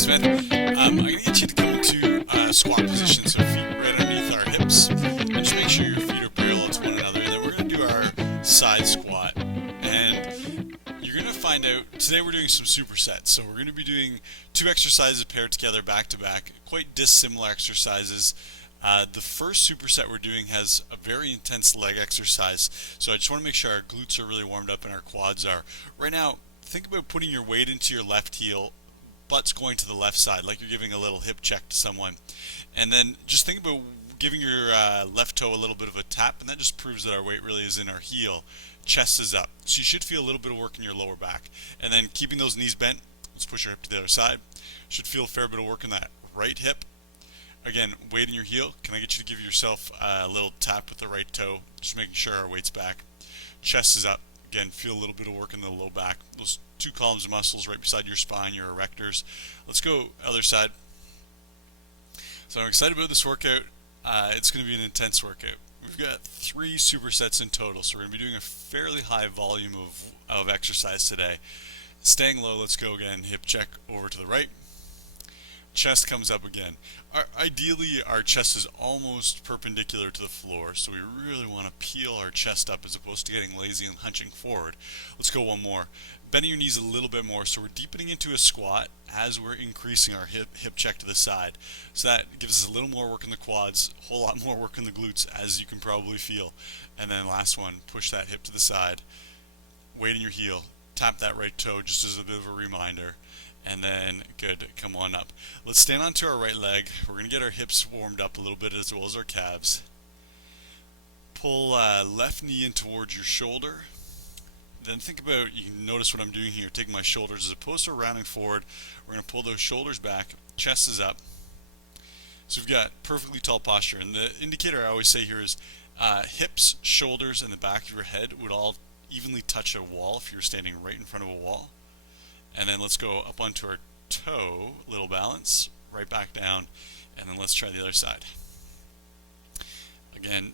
Smith. I'm going to get you to come into squat position, so feet right underneath our hips. And just make sure your feet are parallel to one another. And then we're going to do our side squat. And you're going to find out, today we're doing some supersets. So we're going to be doing two exercises paired together back to back, quite dissimilar exercises. The first superset we're doing has a very intense leg exercise. So I just want to make sure our glutes are really warmed up and our quads are. Right now, think about putting your weight into your left heel, butt's going to the left side, like you're giving a little hip check to someone. And then just think about giving your left toe a little bit of a tap, and that just proves that our weight really is in our heel. Chest is up. So you should feel a little bit of work in your lower back. And then keeping those knees bent, let's push our hip to the other side. Should feel a fair bit of work in that right hip. Again, weight in your heel. Can I get you to give yourself a little tap with the right toe? Just making sure our weight's back. Chest is up. Again, feel a little bit of work in the low back. Those two columns of muscles right beside your spine, your erectors. Let's go other side. So I'm excited about this workout. It's going to be an intense workout. We've got 3 supersets in total, so we're going to be doing a fairly high volume of exercise today. Staying low, let's go again. Hip check over to the right. Chest comes up again. Ideally, our chest is almost perpendicular to the floor, so we really want to peel our chest up as opposed to getting lazy and hunching forward. Let's go one more. Bending your knees a little bit more, so we're deepening into a squat as we're increasing our hip check to the side. So that gives us a little more work in the quads, a whole lot more work in the glutes, as you can probably feel. And then last one, push that hip to the side, weight in your heel, tap that right toe just as a bit of a reminder. And then, good, come on up. Let's stand onto our right leg. We're going to get our hips warmed up a little bit as well as our calves. Pull left knee in towards your shoulder. Then think about, you can notice what I'm doing here, taking my shoulders. As opposed to rounding forward, we're going to pull those shoulders back, chest is up. So we've got perfectly tall posture. And the indicator I always say here is hips, shoulders, and the back of your head would all evenly touch a wall if you're standing right in front of a wall. And then let's go up onto our toe, little balance, right back down, and then let's try the other side. Again,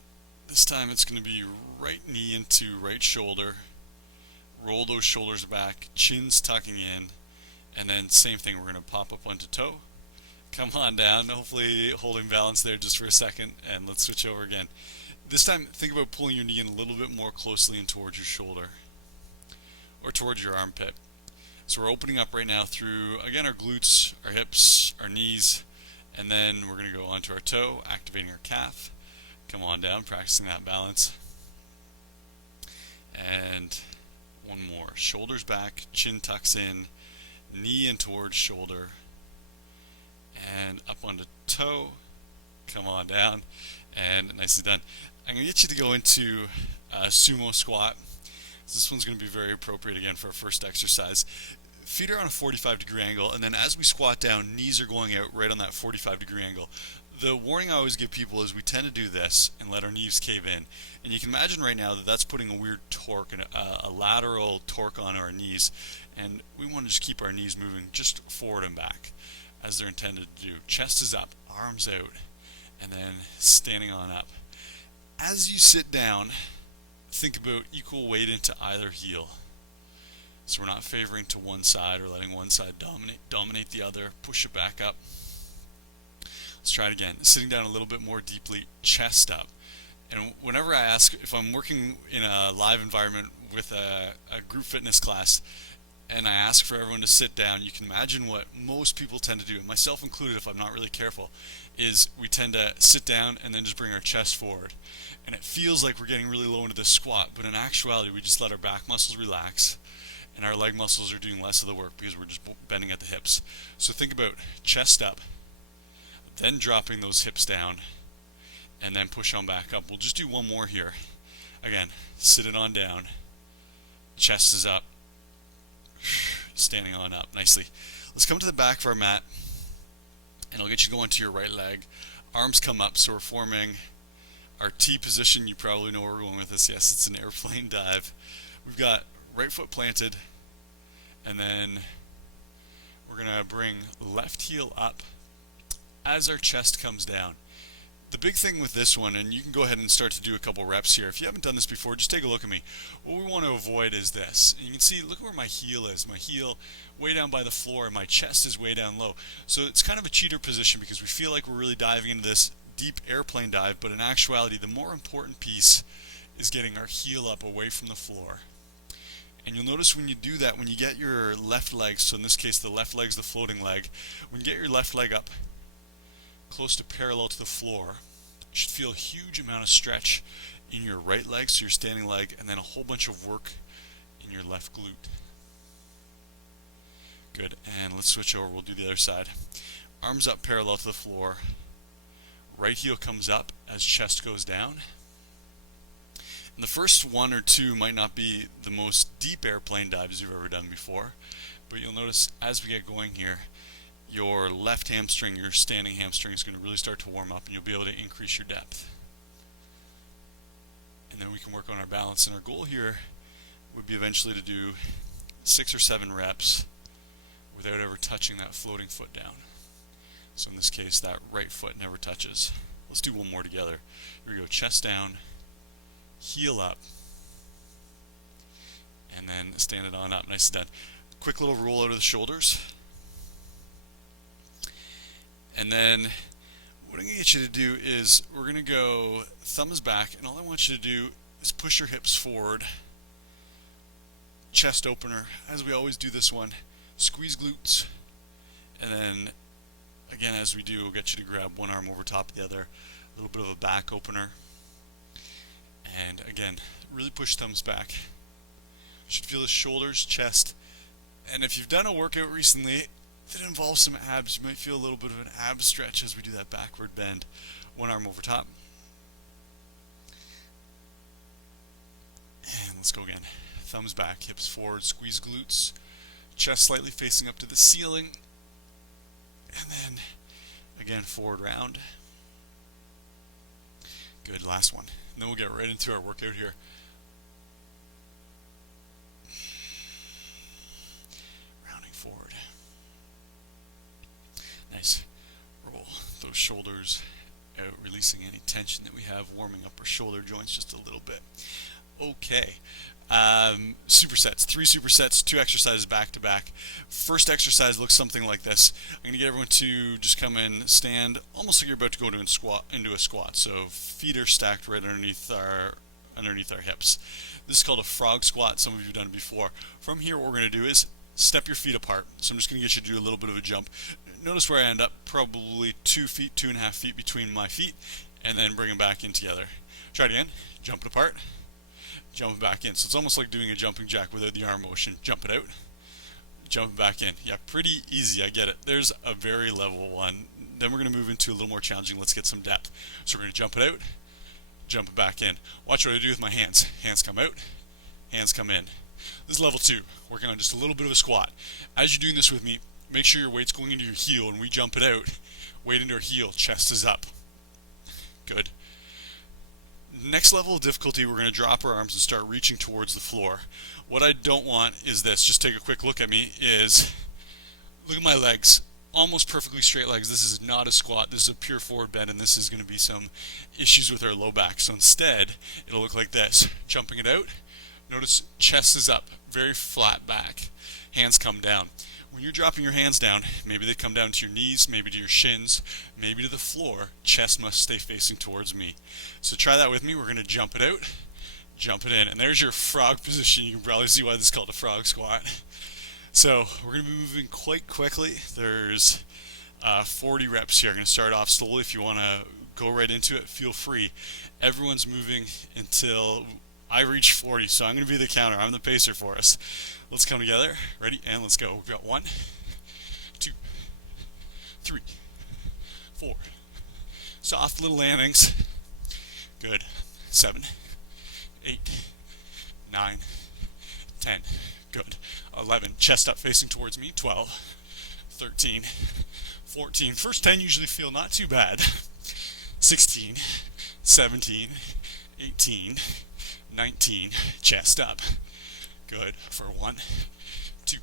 this time it's going to be right knee into right shoulder, roll those shoulders back, chins tucking in, and then same thing, we're going to pop up onto toe, come on down, hopefully holding balance there just for a second, and let's switch over again. This time, think about pulling your knee in a little bit more closely in towards your shoulder, or towards your armpit. So we're opening up right now through, again, our glutes, our hips, our knees, and then we're going to go onto our toe, activating our calf. Come on down, practicing that balance. And one more. Shoulders back, chin tucks in, knee in towards shoulder, and up onto toe. Come on down, and nicely done. I'm going to get you to go into a sumo squat. This one's going to be very appropriate again for our first exercise. Feet are on a 45-degree angle, and then as we squat down, knees are going out right on that 45-degree angle. The warning I always give people is we tend to do this and let our knees cave in. And you can imagine right now that that's putting a weird torque, and a lateral torque on our knees. And we want to just keep our knees moving just forward and back as they're intended to do. Chest is up, arms out, and then standing on up. As you sit down, think about equal weight into either heel. So we're not favoring to one side or letting one side dominate the other. Push it back up. Let's try it again. Sitting down a little bit more deeply, chest up. And whenever I ask, if I'm working in a live environment with a group fitness class, and I ask for everyone to sit down, you can imagine what most people tend to do, and myself included if I'm not really careful, is we tend to sit down and then just bring our chest forward. And it feels like we're getting really low into this squat, but in actuality we just let our back muscles relax and our leg muscles are doing less of the work because we're just bending at the hips. So think about chest up, then dropping those hips down, and then push on back up. We'll just do one more here. Again, sit it on down, chest is up, standing on up nicely. Let's come to the back of our mat, and I'll get you going to your right leg. Arms come up, so we're forming our T position. You probably know where we're going with this. Yes, it's an airplane dive. We've got right foot planted, and then we're going to bring left heel up as our chest comes down. The big thing with this one, and you can go ahead and start to do a couple reps here. If you haven't done this before, just take a look at me. What we want to avoid is this. And you can see, look where my heel is. My heel way down by the floor, and my chest is way down low. So it's kind of a cheater position because we feel like we're really diving into this deep airplane dive, but in actuality, the more important piece is getting our heel up away from the floor. And you'll notice when you do that, when you get your left leg, so in this case the left leg's the floating leg, when you get your left leg up close to parallel to the floor, you should feel a huge amount of stretch in your right leg, so your standing leg, and then a whole bunch of work in your left glute. Good, and let's switch over, we'll do the other side. Arms up parallel to the floor, right heel comes up as chest goes down. And the first one or two might not be the most deep airplane dives you've ever done before, but you'll notice as we get going here, your left hamstring, your standing hamstring, is going to really start to warm up, and you'll be able to increase your depth. And then we can work on our balance, and our goal here would be eventually to do 6 or 7 reps without ever touching that floating foot down. So in this case, that right foot never touches. Let's do one more together. Here we go, chest down, heel up, and then stand it on up. Nice and done. Quick little roll out of the shoulders. And then what I'm going to get you to do is we're going to go thumbs back, and all I want you to do is push your hips forward. Chest opener, as we always do this one. Squeeze glutes, and then again as we do, we'll get you to grab one arm over top of the other. A little bit of a back opener. And again, really push thumbs back. You should feel the shoulders, chest, and if you've done a workout recently that involves some abs, you might feel a little bit of an ab stretch as we do that backward bend. One arm over top. And let's go again. Thumbs back, hips forward, squeeze glutes, chest slightly facing up to the ceiling, and then again forward round. Good, last one. And then we'll get right into our workout here. Rounding forward. Nice. Roll those shoulders out, releasing any tension that we have, warming up our shoulder joints just a little bit. Okay. Supersets, 3 supersets, 2 exercises back to back. First exercise looks something like this. I'm going to get everyone to just come in, stand almost like you're about to go into a squat. So feet are stacked right underneath our hips. This is called a frog squat. Some of you have done it before. From here, what we're going to do is step your feet apart. So I'm just going to get you to do a little bit of a jump. Notice where I end up, probably 2 feet, 2.5 feet between my feet, and then bring them back in together. Try it again. Jump it apart. Jump it back in. So it's almost like doing a jumping jack without the arm motion. Jump it out, jump it back in. Yeah, pretty easy, I get it. There's a very level one. Then we're going to move into a little more challenging. Let's get some depth. So we're going to jump it out, jump it back in. Watch what I do with my hands. Hands come out, hands come in. This is level 2, working on just a little bit of a squat. As you're doing this with me, make sure your weight's going into your heel. When we jump it out, weight into our heel, chest is up. Good. Next level of difficulty, we're going to drop our arms and start reaching towards the floor. What I don't want is this. Just take a quick look at me. Look at my legs. Almost perfectly straight legs. This is not a squat. This is a pure forward bend, and this is going to be some issues with our low back. So instead, it'll look like this. Jumping it out. Notice chest is up. Very flat back. Hands come down. When you're dropping your hands down, maybe they come down to your knees, maybe to your shins, maybe to the floor. Chest must stay facing towards me. So try that with me. We're going to jump it out, jump it in. And there's your frog position. You can probably see why this is called a frog squat. So we're going to be moving quite quickly. There's 40 reps here. I'm going to start off slowly. If you want to go right into it, feel free. Everyone's moving until I reach 40. So I'm going to be the counter. I'm the pacer for us. Let's come together. Ready? And let's go. We've got 1, 2, 3, 4. Soft little landings. Good. 7, 8, 9, 10. Good. 11. Chest up facing towards me. 12, 13, 14. First 10 usually feel not too bad. 16, 17, 18, 19. Chest up. Good. For 1, 2.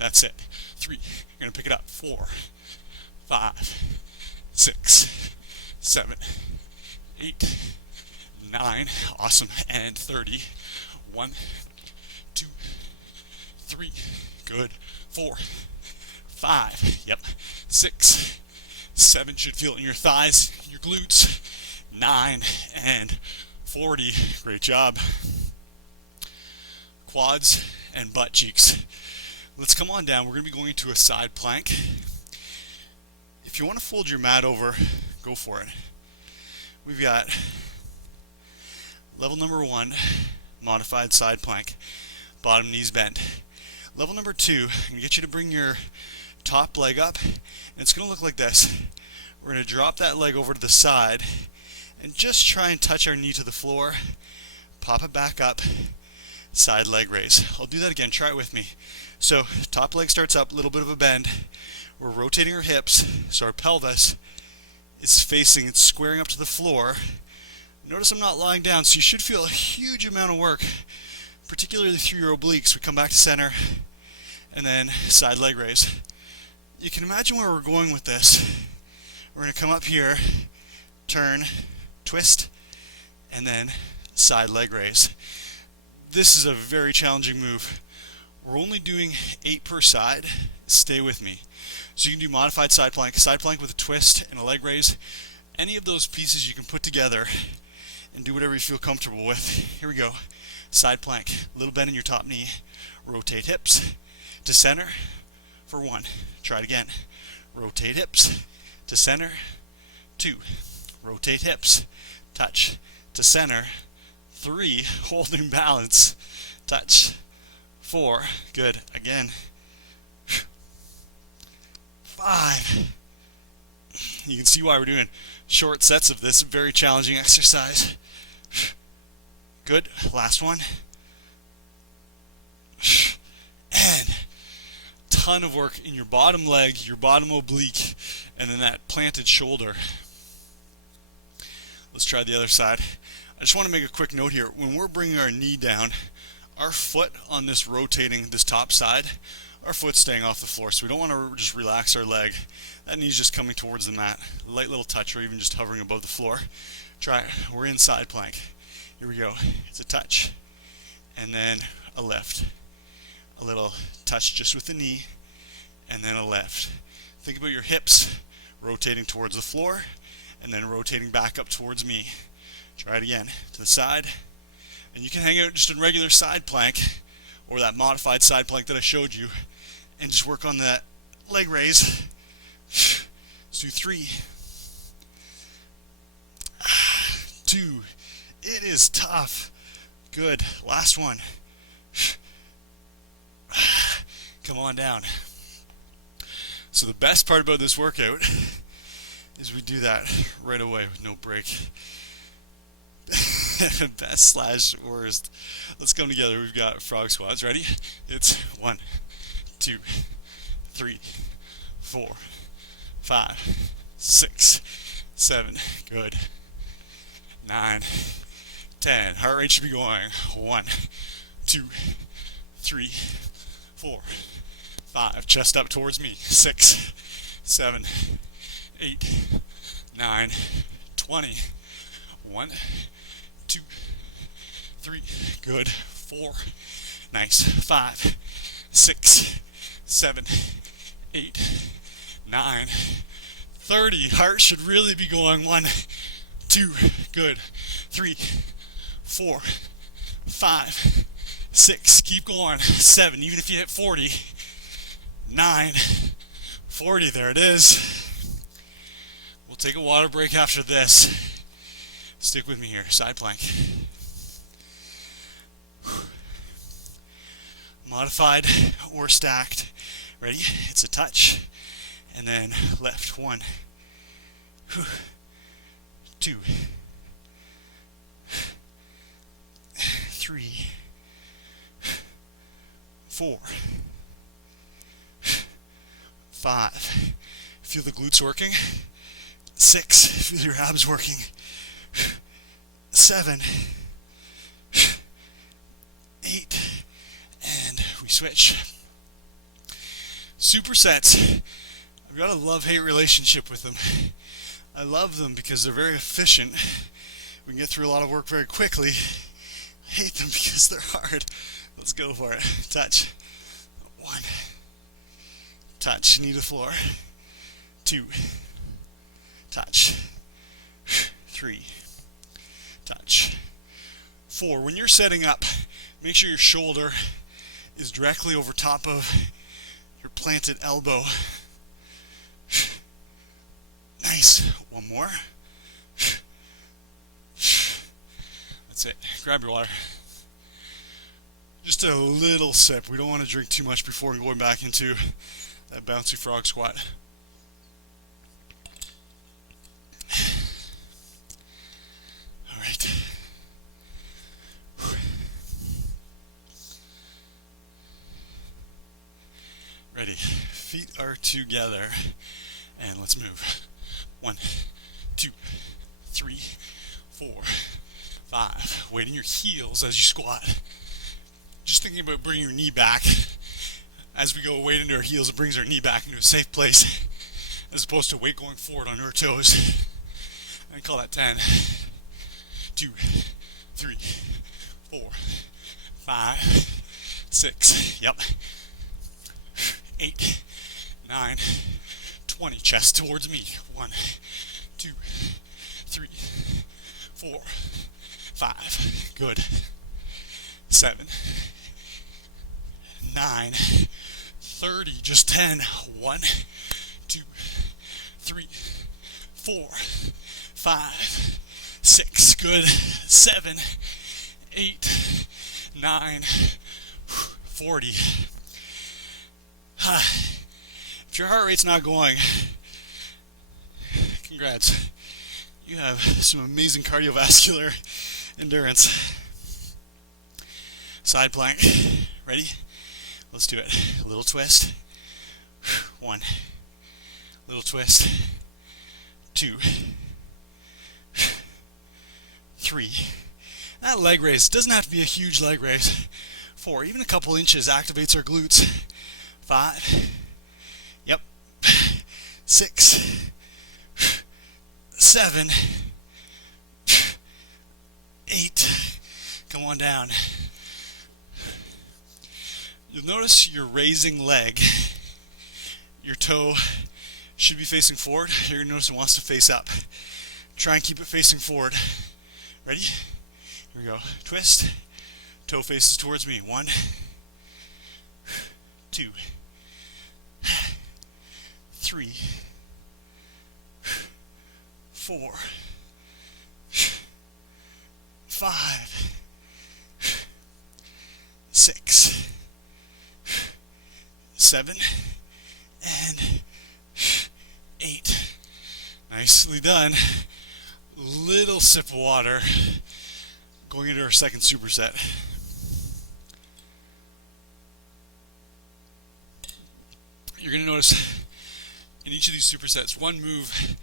That's it. 3. You're going to pick it up. 4, 5, 6, 7, 8, 9, awesome, and 30. 1, 2, 3, good. 4, 5, yep. 6, 7, should feel it in your thighs, your glutes. 9 and 40, great job. Quads and butt cheeks. Let's come on down. We're going to be going to a side plank. If you want to fold your mat over, go for it. We've got level number 1, modified side plank, bottom knees bent. Level number 2, I'm going to get you to bring your top leg up, and it's going to look like this. We're going to drop that leg over to the side and just try and touch our knee to the floor. Pop it back up, side leg raise. I'll do that again, try it with me. So top leg starts up, a little bit of a bend. We're rotating our hips, so our pelvis is facing, it's squaring up to the floor. Notice I'm not lying down, so you should feel a huge amount of work, particularly through your obliques. We come back to center, and then side leg raise. You can imagine where we're going with this. We're going to come up here, turn, twist, and then side leg raise. This is a very challenging move. We're only doing 8 per side. Stay with me. So you can do modified side plank with a twist and a leg raise. Any of those pieces you can put together and do whatever you feel comfortable with. Here we go. Side plank, a little bend in your top knee. Rotate hips to center for 1. Try it again. Rotate hips to center. 2. Rotate hips. Touch to center. 3. Holding balance. Touch. 4. Good. Again. 5. You can see why we're doing short sets of this very challenging exercise. Good. Last one. And ton of work in your bottom leg, your bottom oblique, and then that planted shoulder. Let's try the other side. I just want to make a quick note here. When we're bringing our knee down, our foot on this rotating, this top side, our foot's staying off the floor, so we don't want to just relax our leg. That knee's just coming towards the mat. A light little touch, or even just hovering above the floor. Try it. We're in side plank. Here we go. It's a touch, and then a lift. A little touch just with the knee, and then a lift. Think about your hips rotating towards the floor, and then rotating back up towards me. Try it again. To the side. And you can hang out just in regular side plank, or that modified side plank that I showed you, and just work on that leg raise. Let's do 3, 2. It is tough. Good. Last one. Come on down. So the best part about this workout is we do that right away with no break. Best / worst. Let's come together. We've got frog squats. Ready? It's 1, 2, 3, 4, 5, 6, 7. Good. 9, 10. Heart rate should be going. 1, 2, 3, 4, 5. Chest up towards me. 6, 7, 8, 9, 20. 1, 2, 3. Good. 4. Nice. 5, 6, 7, 8, 9, 30. Heart should really be going. 1, 2. Good. 3, 4, 5, 6. Keep going. 7. Even if you hit 40. 9, 40. There it is. We'll take a water break after this. Stick with me here. Side plank. Modified or stacked. Ready? It's a touch. And then left. 1, 2, 3, 4, 5. Feel the glutes working. 6. Feel your abs working. 7, 8, and we switch. Supersets. I've got a love-hate relationship with them. I love them because they're very efficient, We can get through a lot of work very quickly. I hate them because they're hard. Let's go for it. Touch. 1. Touch. Knee to floor. 2. Touch. 3. Touch. 4. When you're setting up, make sure your shoulder is directly over top of your planted elbow. Nice. 1 more. That's it. Grab your water. Just a little sip. We don't want to drink too much before going back into that bouncy frog squat. All right. Ready. Feet are together. And let's move. 1, 2, 3, 4, 5. Weight in your heels as you squat. Just thinking about bringing your knee back. As we go weight into our heels, it brings our knee back into a safe place, as opposed to weight going forward on our toes. I call that 10. 2, 3, 4, 5, 6. Yep. 8, 9, 20. Chest towards me. 1, 2, 3, 4, 5. Good. 7, 9, 30. Just 10. 1, 2, 3, 4, 5, 6. Good. 7, 8, 9, 40. If your heart rate's not going, congrats. You have some amazing cardiovascular endurance. Side plank. Ready? Let's do it. A little twist. 1. Little twist. 2. 3. That leg raise doesn't have to be a huge leg raise. 4. Even a couple inches activates our glutes. 5. Yep. 6. 7. 8. Come on down. You'll notice your raising leg, your toe should be facing forward. You're going to notice it wants to face up. Try and keep it facing forward. Ready? Here we go. Twist. Toe faces towards me. 1, 2, 3, 4, 5, 6, 7, and 8. Nicely done. Little sip of water. Going into our second superset. You're going to notice in each of these supersets, one move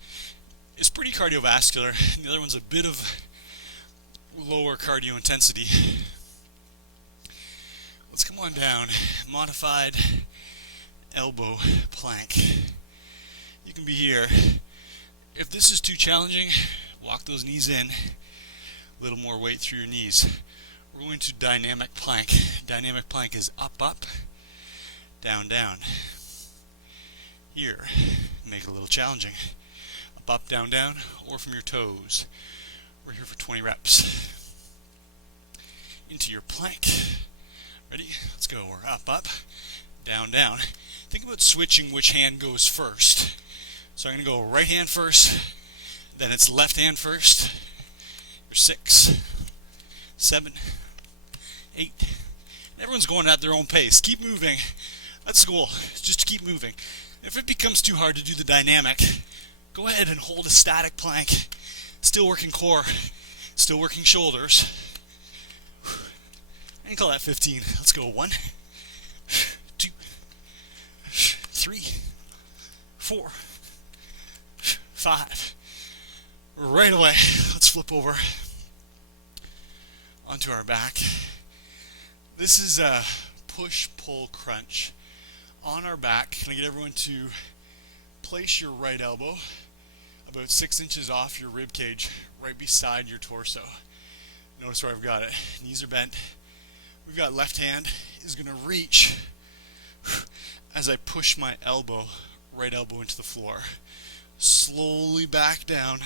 is pretty cardiovascular, and the other one's a bit of lower cardio intensity. Let's come on down. Modified elbow plank. You can be here. If this is too challenging, walk those knees in. A little more weight through your knees. We're going to dynamic plank. Dynamic plank is up, up, down, down. Here, make it a little challenging. Up, down, down, or from your toes. We're here for 20 reps. Into your plank. Ready? Let's go. We're up, up, down, down. Think about switching which hand goes first. So I'm going to go right hand first, then it's left hand first. You're 6, 7, 8. And everyone's going at their own pace. Keep moving. That's the goal, just to keep moving. If it becomes too hard to do the dynamic, go ahead and hold a static plank. Still working core, still working shoulders. I can call that 15. Let's go. 1, 2, 3, 4, 5. Right away, let's flip over onto our back. This is a push-pull crunch on our back. Can I get everyone to place your right elbow about 6 inches off your rib cage right beside your torso. Notice where I've got it. Knees are bent. We've got left hand is going to reach as I push my elbow, right elbow into the floor. Slowly back down.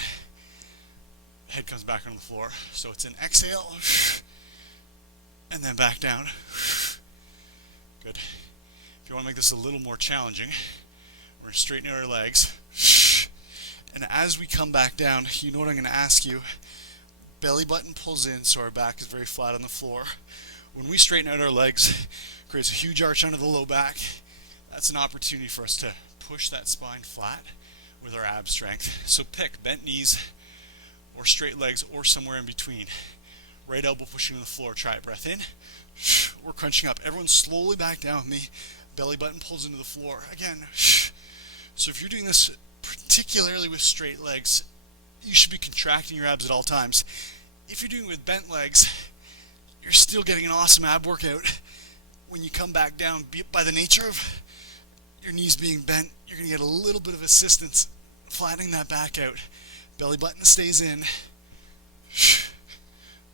Head comes back on the floor. So it's an exhale and then back down. Good. If you want to make this a little more challenging, we're going to straighten out our legs. And as we come back down, you know what I'm going to ask you. Belly button pulls in so our back is very flat on the floor. When we straighten out our legs, it creates a huge arch under the low back. That's an opportunity for us to push that spine flat with our ab strength. So pick bent knees or straight legs or somewhere in between. Right elbow pushing to the floor. Try it. Breath in. We're crunching up. Everyone slowly back down with me. Belly button pulls into the floor. Again. So if you're doing this particularly with straight legs, you should be contracting your abs at all times. If you're doing it with bent legs, you're still getting an awesome ab workout. When you come back down, by the nature of your knees being bent, you're going to get a little bit of assistance flattening that back out. Belly button stays in.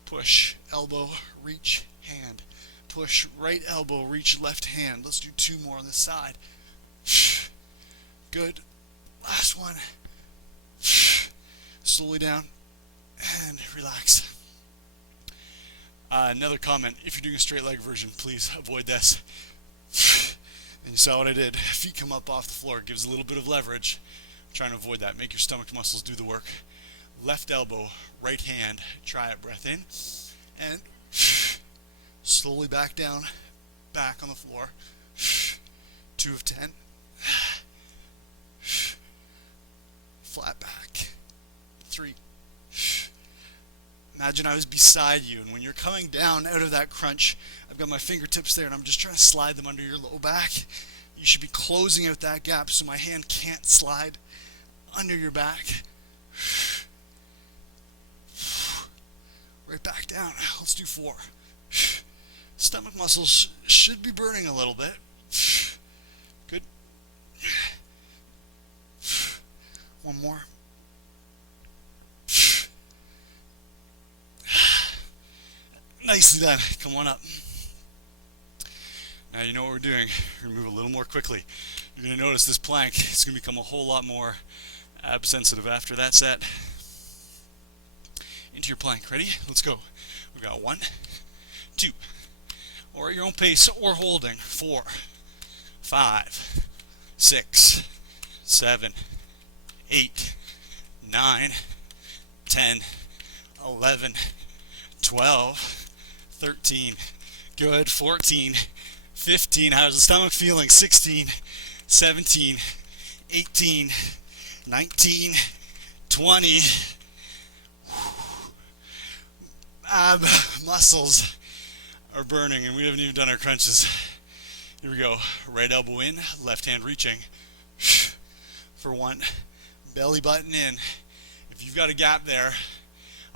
Push, elbow, reach, hand. Push, right elbow, reach, left hand. Let's do 2 more on this side. Good. Last one. Slowly down and relax. Another comment, if you're doing a straight leg version, please avoid this. And you saw what I did. Feet come up off the floor. It gives a little bit of leverage. I'm trying to avoid that. Make your stomach muscles do the work. Left elbow, right hand. Try it. Breath in. And slowly back down. Back on the floor. 2 of 10. Flat back. 3. Imagine I was beside you, and when you're coming down out of that crunch, I've got my fingertips there, and I'm just trying to slide them under your low back. You should be closing out that gap so my hand can't slide under your back. Right back down. Let's do 4. Stomach muscles should be burning a little bit. Good. 1 more. Nicely done. Come on up. Now you know what we're doing. We're going to move a little more quickly. You're going to notice this plank is going to become a whole lot more ab sensitive after that set. Into your plank. Ready? Let's go. We've got 1, 2, or at your own pace, or holding. 4, 5, 6, 7, 8, 9, 10, 11, 12, 13, good, 14, 15, how's the stomach feeling? 16, 17, 18, 19, 20, ab muscles are burning and we haven't even done our crunches. Here we go, right elbow in, left hand reaching, for 1, belly button in. If you've got a gap there,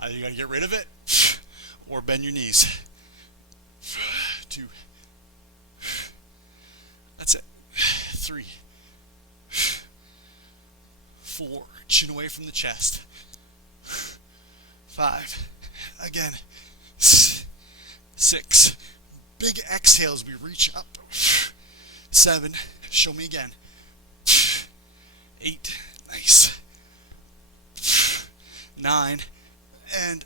either you got to get rid of it or bend your knees. 2. That's it. 3. 4. Chin away from the chest. 5. Again. 6. Big exhales. We reach up. 7. Show me again. 8. Nice. 9. And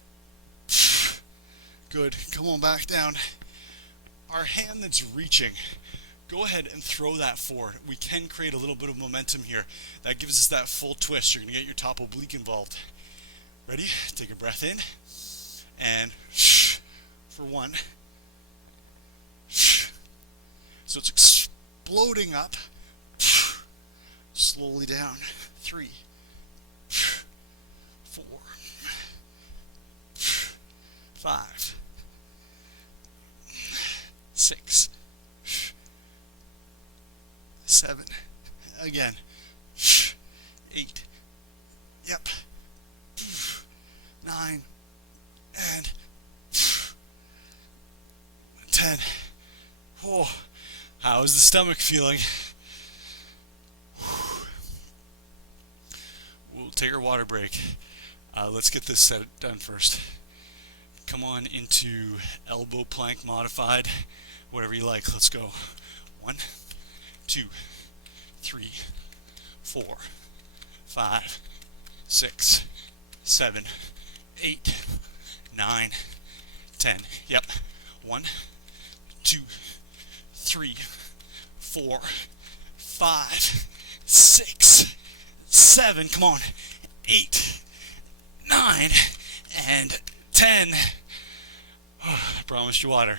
good. Come on back down. Our hand that's reaching, go ahead and throw that forward. We can create a little bit of momentum here. That gives us that full twist. You're going to get your top oblique involved. Ready? Take a breath in. And for 1. So it's exploding up. Slowly down. 3. 4. 5. 6. 7. Again. 8. Yep. 9. And 10. Oh, how is the stomach feeling? We'll take our water break. Let's get this set done first. Come on into elbow plank modified, whatever you like. Let's go. 1, 2, 3, 4, 5, 6, 7, 8, 9, 10. Yep. 1, 2, 3, 4, 5, 6, 7. Come on. 8, 9, and 10. Oh, I promised you water.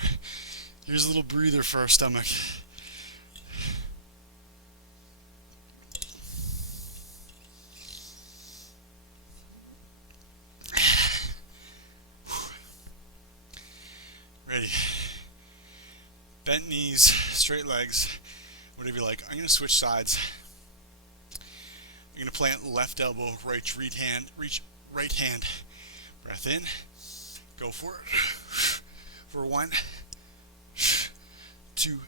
Here's a little breather for our stomach. Ready. Bent knees, straight legs, whatever you like. I'm going to switch sides. I'm going to plant left elbow, right hand. Breath in. Go for it. For 1, 2.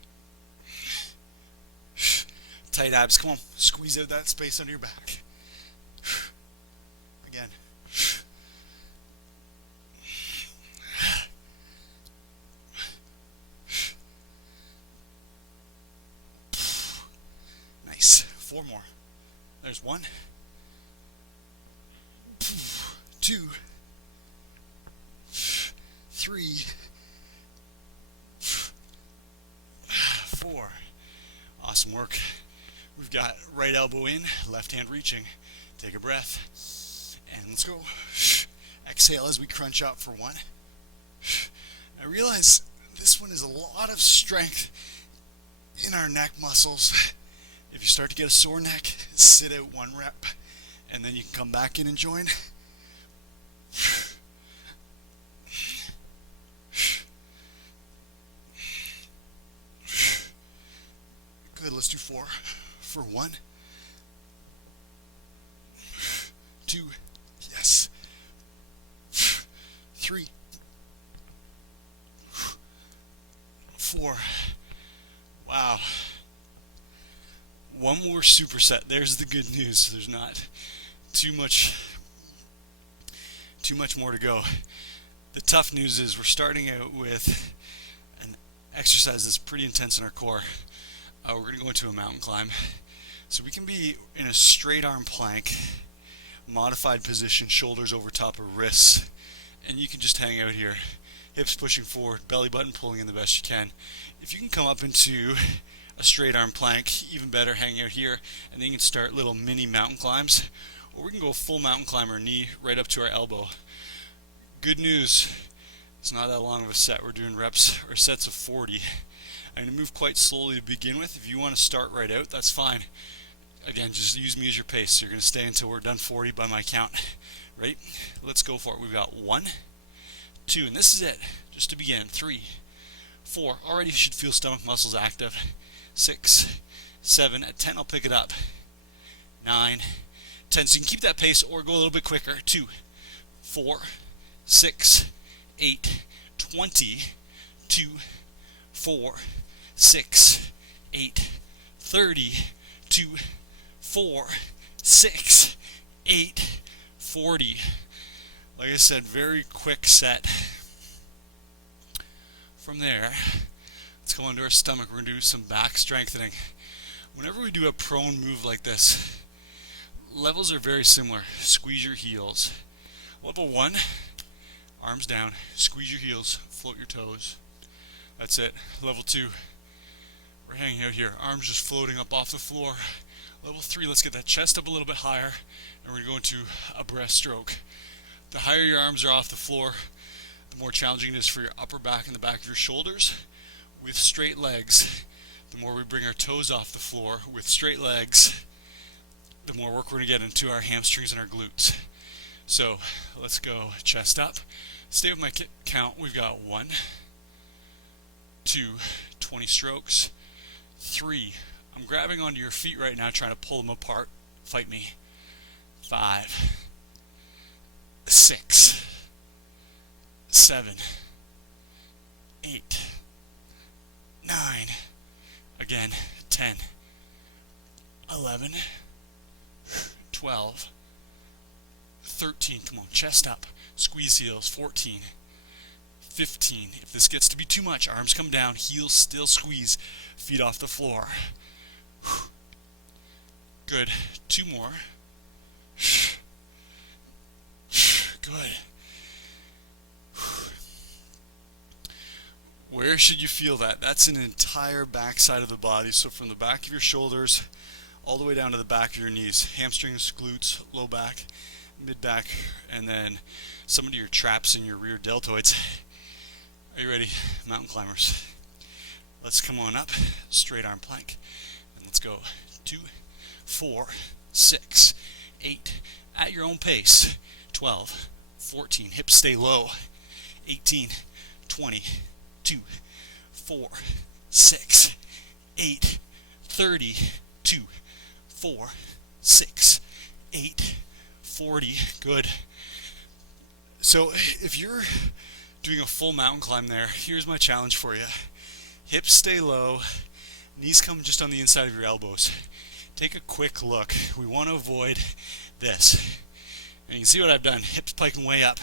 Tight abs. Come on. Squeeze out that space under your back. Again. Nice. 4 more. There's 1, 2, 3, 4. Awesome work. We've got right elbow in, left hand reaching. Take a breath. And let's go. Exhale as we crunch up for 1. I realize this one is a lot of strength in our neck muscles. If you start to get a sore neck, sit out 1 rep, and then you can come back in and join. Good, let's do 4. For 1, 2, yes, 3, 4. Wow. 1 more superset. There's the good news. There's not too much more to go. The tough news is we're starting out with an exercise that's pretty intense in our core. We're going to go into a mountain climb. So we can be in a straight arm plank, modified position, shoulders over top of wrists, and you can just hang out here, hips pushing forward, belly button pulling in the best you can. If you can come up into a straight arm plank, even better, hang out here, and then you can start little mini mountain climbs, or we can go full mountain climber, knee right up to our elbow. Good news, it's not that long of a set. We're doing reps or sets of 40. I'm going to move quite slowly to begin with. If you want to start right out, that's fine. Again, just use me as your pace. So you're going to stay until we're done 40 by my count. Right? Let's go for it. We've got 1, 2, and this is it. Just to begin. 3, 4. Already you should feel stomach muscles active. 6, 7. At 10, I'll pick it up. 9, 10. So you can keep that pace or go a little bit quicker. 2, 4, 6, 8, 20, 2, 4, 6, 8, 30, 2, 4, 6, 8, 40. Like I said, very quick set. From there, let's go into our stomach. We're going to do some back strengthening. Whenever we do a prone move like this, levels are very similar. Squeeze your heels. Level 1, arms down, squeeze your heels, float your toes. That's it. Level 2, we're hanging out here, arms just floating up off the floor. Level 3, let's get that chest up a little bit higher, and we're going to go into a breaststroke. The higher your arms are off the floor, the more challenging it is for your upper back and the back of your shoulders. With straight legs, the more we bring our toes off the floor with straight legs, the more work we're going to get into our hamstrings and our glutes. So let's go chest up. Stay with my count. We've got 1, 2, 20 strokes. 3, I'm grabbing onto your feet right now, trying to pull them apart. Fight me. 5, 6, 7, 8, 9, again, 10, 11, 12, 13. Come on, chest up. Squeeze heels. 14. 15. If this gets to be too much, arms come down, heels still squeeze, feet off the floor. Good. 2 more. Good. Where should you feel that? That's an entire back side of the body. So from the back of your shoulders all the way down to the back of your knees. Hamstrings, glutes, low back, mid back, and then some of your traps in your rear deltoids. Are you ready, mountain climbers? Let's come on up, straight arm plank, and let's go. 2, 4, 6, 8, at your own pace. 12, 14, hips stay low. 18, 20, 2, 4, 6, 8, 30, 2, 4, 6, 8, 40. Good. So if you're doing a full mountain climb there, here's my challenge for you. Hips stay low, knees come just on the inside of your elbows. Take a quick look. We want to avoid this. And you can see what I've done. Hips piking way up.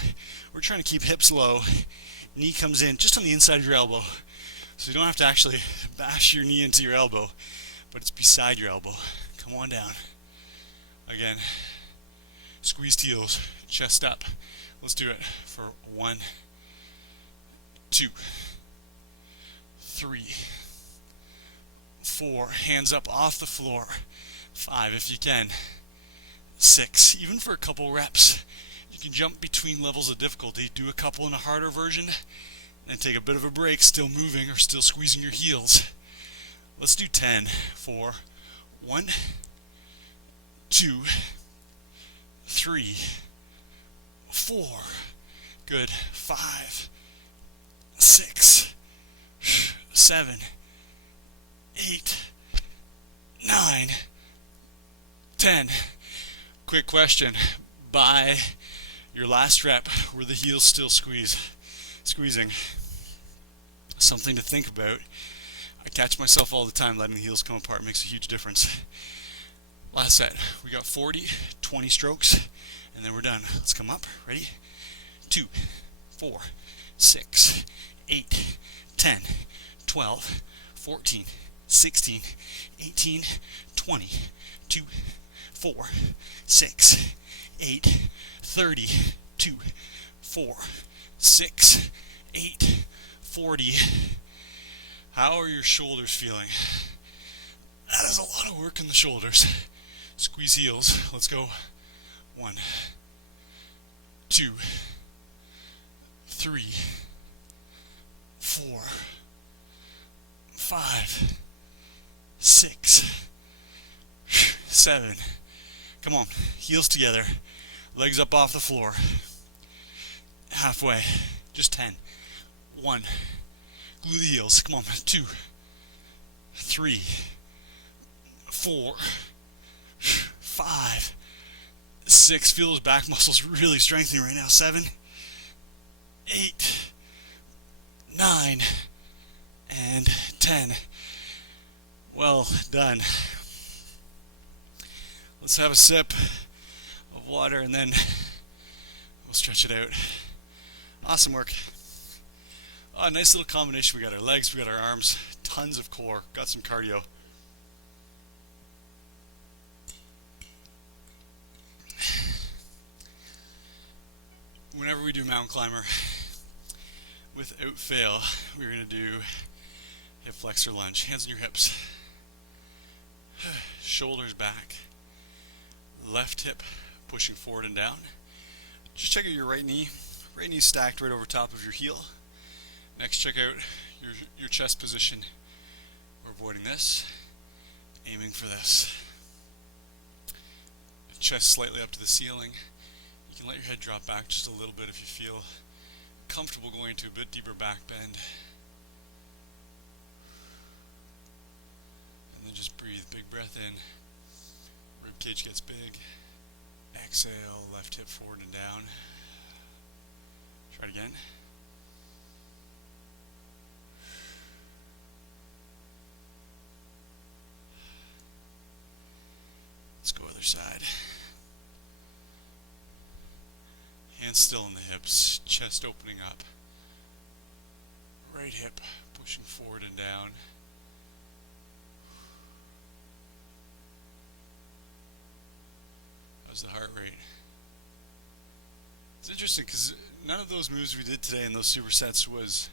We're trying to keep hips low. Knee comes in just on the inside of your elbow. So you don't have to actually bash your knee into your elbow, but it's beside your elbow. Come on down. Again, squeezed heels, chest up. Let's do it for 1, 2, 3, 4, hands up off the floor. 5 if you can. 6, even for a couple reps. You can jump between levels of difficulty, do a couple in a harder version, and take a bit of a break, still moving or still squeezing your heels. Let's do 10 for 1, 2, 3, 4. Good. 5, 6, 7, 8, 9, 10. Quick question. By your last rep, were the heels still squeezing? Something to think about. I catch myself all the time letting the heels come apart. It makes a huge difference. Last set. We got 40, 20 strokes, and then we're done. Let's come up. Ready? 2, 4, 6, 8, 10, 12, 14, 16, 18, 20, 2, 4, 6, 8, 30, 2, 4, 6, 8, 40. How are your shoulders feeling? That is a lot of work in the shoulders. Squeeze heels. Let's go. 1, 2, 3, 4, 5, 6, 7. Come on, heels together, legs up off the floor. Halfway, just 10. 1, glue the heels. Come on, 2, 3, 4, 5, 6. Feel those back muscles really strengthening right now. 7, 8, 9, and 10. Well done. Let's have a sip of water and then we'll stretch it out. Awesome work. Oh, nice little combination. We got our legs, we got our arms, tons of core, got some cardio. Whenever we do mountain climber, without fail, we're going to do hip flexor lunge. Hands on your hips. Shoulders back. Left hip pushing forward and down. Just check out your right knee. Right knee stacked right over top of your heel. Next, check out your chest position. We're avoiding this. Aiming for this. Chest slightly up to the ceiling. You can let your head drop back just a little bit if you feel comfortable going into a bit deeper back bend. And then just breathe. Big breath in. Rib cage gets big. Exhale, left hip forward and down. Try it again. Let's go other side. hands still in the hips, chest opening up. Right hip pushing forward and down. How's the heart rate? It's interesting because none of those moves we did today in those supersets was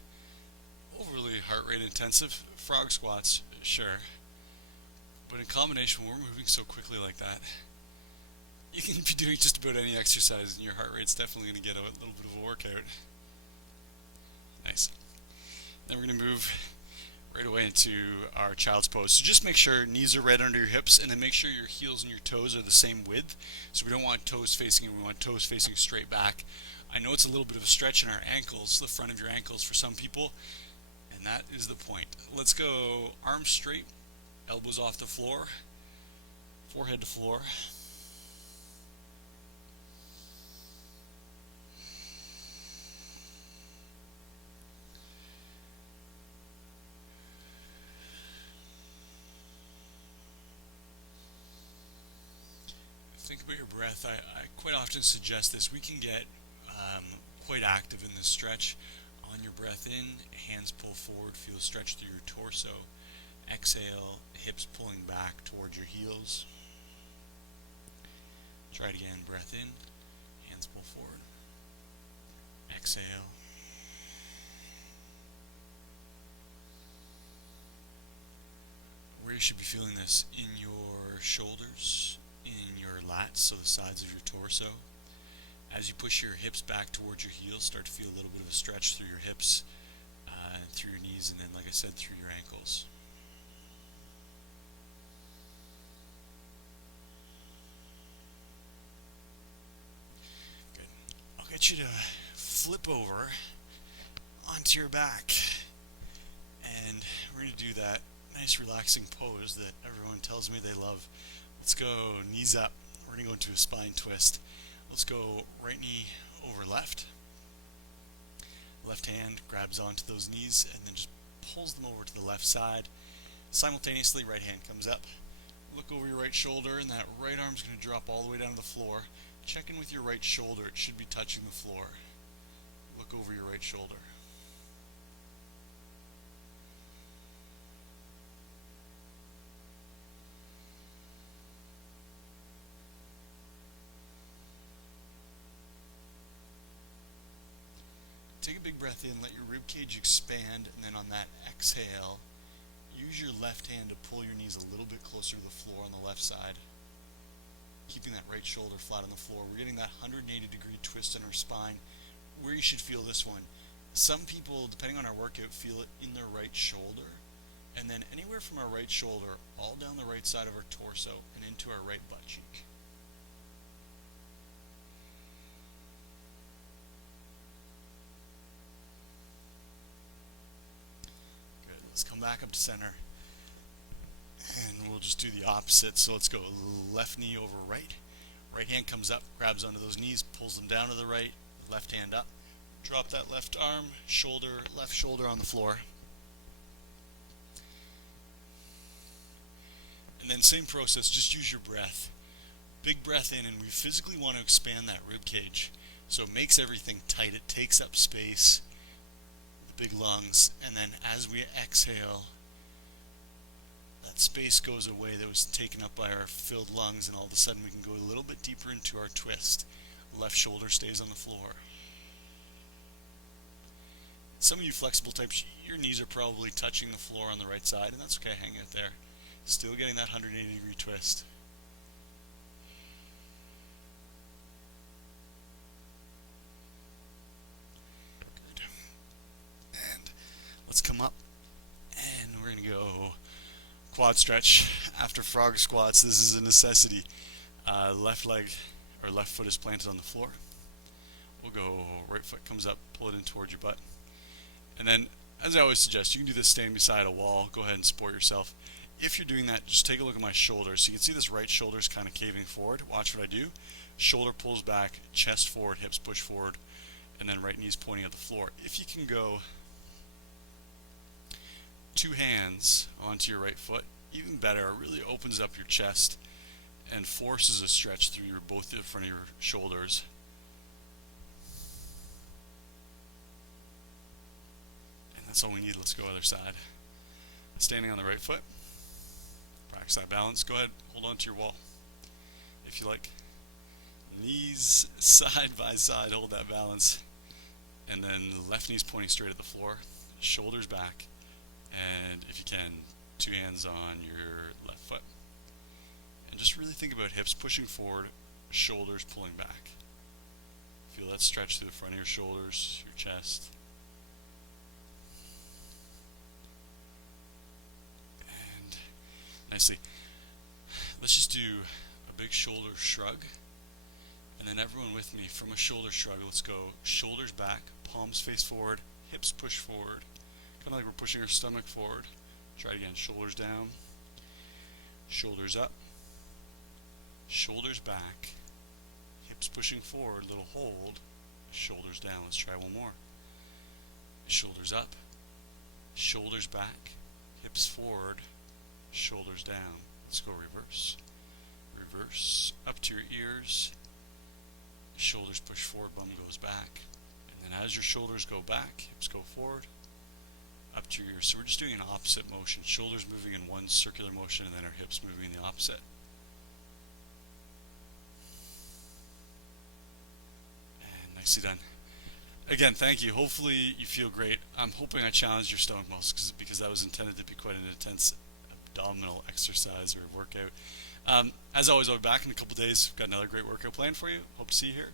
overly heart rate intensive. Frog squats, sure. But in combination, when we're moving so quickly like that, you can be doing just about any exercise and your heart rate's definitely going to get a little bit of a workout. Nice. Then we're going to move right away into our child's pose. So just make sure knees are right under your hips, and then make sure your heels and your toes are the same width. So we don't want toes facing in, we want toes facing straight back. I know it's a little bit of a stretch in our ankles, the front of your ankles for some people, and that is the point. Let's go arms straight, elbows off the floor, forehead to floor. Think about your breath. I quite often suggest this. We can get quite active in this stretch. On your breath in, hands pull forward, feel a stretch through your torso. Exhale, hips pulling back towards your heels. Try it again. Breath in, hands pull forward. Exhale. Where you should be feeling this, in your shoulders, in your lats, so the sides of your torso. As you push your hips back towards your heels, start to feel a little bit of a stretch through your hips, through your knees, and then, like I said, through your ankles. Good. I'll get you to flip over onto your back, and we're going to do that nice relaxing pose that everyone tells me they love. Let's go knees up. We're going to go into a spine twist. Let's go right knee over left. Left hand grabs onto those knees and then just pulls them over to the left side. Simultaneously, right hand comes up. Look over your right shoulder, and that right arm's going to drop all the way down to the floor. Check in with your right shoulder. It should be touching the floor. Look over your right shoulder. Take a big breath in, let your rib cage expand, and then on that exhale, use your left hand to pull your knees a little bit closer to the floor on the left side, keeping that right shoulder flat on the floor. We're getting that 180-degree twist in our spine. Where you should feel this one, some people, depending on our workout, feel it in their right shoulder, and then anywhere from our right shoulder all down the right side of our torso and into our right butt cheek. Let's come back up to center, and we'll just do the opposite. So let's go left knee over right. Right hand comes up, grabs onto those knees, pulls them down to the right, left hand up. Drop that left arm, shoulder, left shoulder on the floor. And then same process, just use your breath. Big breath in, and we physically want to expand that rib cage. So it makes everything tight, it takes up space. Big lungs, and then as we exhale, that space goes away that was taken up by our filled lungs, and all of a sudden we can go a little bit deeper into our twist. Left shoulder stays on the floor. Some of you flexible types, your knees are probably touching the floor on the right side, and that's okay, hang out there. Still getting that 180-degree twist. Let's come up, and we're going to go quad stretch. After frog squats, this is a necessity. Left leg, or left foot is planted on the floor. We'll go right foot comes up, pull it in towards your butt. And then, as I always suggest, you can do this standing beside a wall. Go ahead and support yourself. If you're doing that, just take a look at my shoulders. So you can see this right shoulder is kind of caving forward. Watch what I do. Shoulder pulls back, chest forward, hips push forward, and then right knee is pointing at the floor. If you can go two hands onto your right foot, even better. It really opens up your chest and forces a stretch through both the front of your shoulders. That's all we need. Let's go other side. Standing on the right foot. Practice that balance. Go ahead, hold on to your wall if you like. Knees side by side, hold that balance. And then left knee's pointing straight at the floor, shoulders back, and if you can, 2 hands on your left foot. And just really think about hips pushing forward, shoulders pulling back. Feel that stretch through the front of your shoulders, your chest. And nicely. Let's just do a big shoulder shrug. And then everyone with me, from a shoulder shrug, let's go shoulders back, palms face forward, hips push forward. Kind of like we're pushing our stomach forward. Try it again. Shoulders down, shoulders up, shoulders back, hips pushing forward, little hold, shoulders down. Let's try one more. Shoulders up, shoulders back, hips forward, shoulders down. Let's go reverse. Reverse, up to your ears, shoulders push forward, bum goes back. And then as your shoulders go back, hips go forward, up to your ears. So we're just doing an opposite motion. Shoulders moving in one circular motion, and then our hips moving in the opposite. And nicely done. Again, thank you. Hopefully you feel great. I'm hoping I challenged your stomach muscles because that was intended to be quite an intense abdominal exercise or workout. As always, I'll be back in a couple days. We've got another great workout planned for you. Hope to see you here.